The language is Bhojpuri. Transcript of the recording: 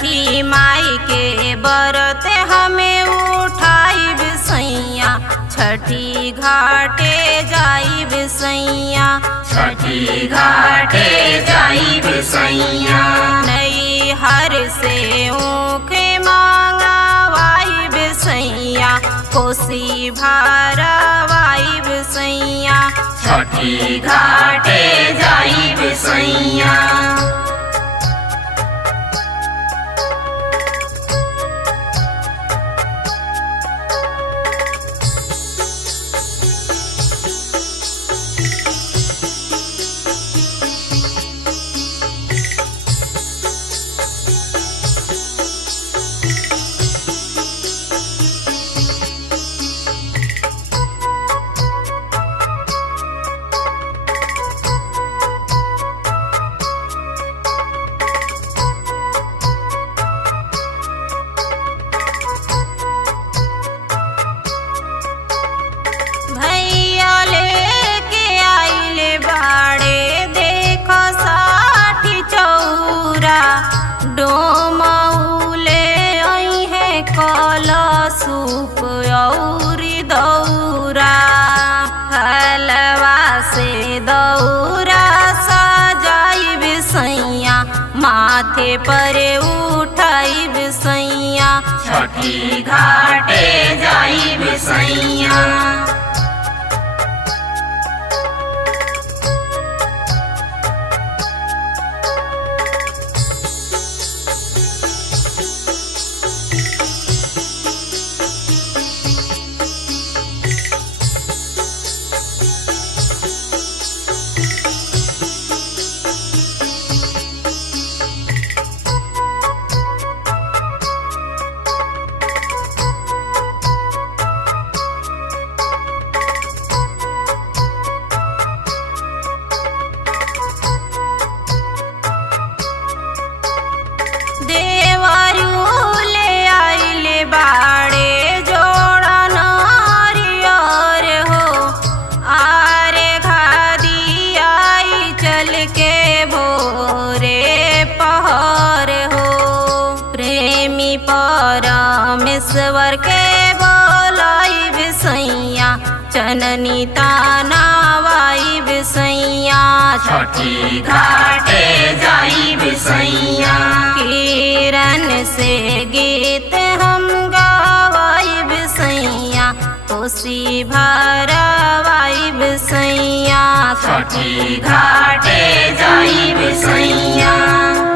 छठी माई के बरत हमें उठाई सैया, छठी घाटे जाई सैया, छठी घाटे जाई सैया। नई हर से ऊखे मांगवाई सैया, कोसी भारवाई सैया, छठी घाटे जाई सैया। सूप औरी दौरा, हलवा से दौरा सजाई सैया, माथे पर उठाई सैया, छठी घाटे जाई सैया। परमेश्वर के बोलाई सैया, चननी ताना वाई सैया, छठी घाटे जाई सैया। किरण से गीत हम गवाई सैया, कोसी भरवाई सैया, छठी घाटे जाई सैया।